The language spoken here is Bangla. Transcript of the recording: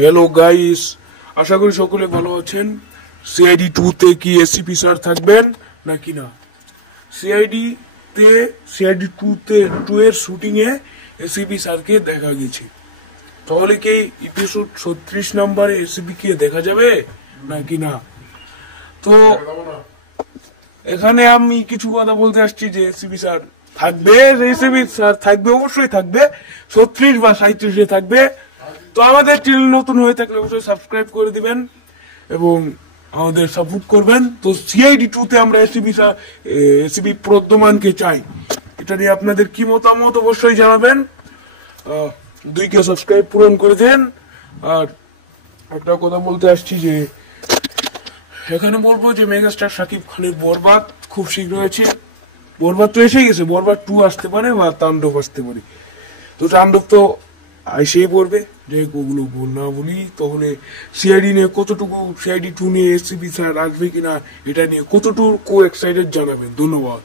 হ্যালো গাইস, আশা করি সকলে ভালো আছেন। সিআইডি 2 তে কি এসসিপি স্যার থাকবেন নাকি না? সিআইডি 2 এর শুটিং এ এসসিপি স্যারকে দেখা গেছে। তাহলে কি এপিসোড 36 নম্বরে এসসিপি কে দেখা যাবে নাকি না? তো এখানে আমি কিছু কথা বলতে আসছি যে এসসিপি স্যার থাকবে, এসসিপি স্যার থাকবে, অবশ্যই থাকবে, 36 বা 37 থাকবে। তো আমাদের চ্যানেল নতুন হয়ে থাকলে অবশ্যই সাবস্ক্রাইব করে দিবেন এবং আমাদের সাপোর্ট করবেন। তো সিআইডি 2 তে আমরা এসিপি প্রদ্যমানকে চাই। এটা নিয়ে আপনাদের কি মতামত অবশ্যই জানাবেন। 2K সাবস্ক্রাইব পূরণ করে দেন। আর একটা কথা বলতে আসছি যে এখানে বলবো যে মেগাস্টার শাকিব খানের বরবাদ খুব শীঘ্র হয়েছে। বরবাদ তো এসে গেছে, বরবাদ 2 আসতে পারে বা তাণ্ডব আসতে পারে। তো তাণ্ডব তো আইসেই পড়বে। যে ওগুলো না বলি তাহলে সিআইডি নিয়ে কতটুকু, সিআইডি 2 নিয়ে এসসিপি স্যার আসবে কিনা এটা নিয়ে কতটুকু এক্সাইটেড জানাবেন। ধন্যবাদ।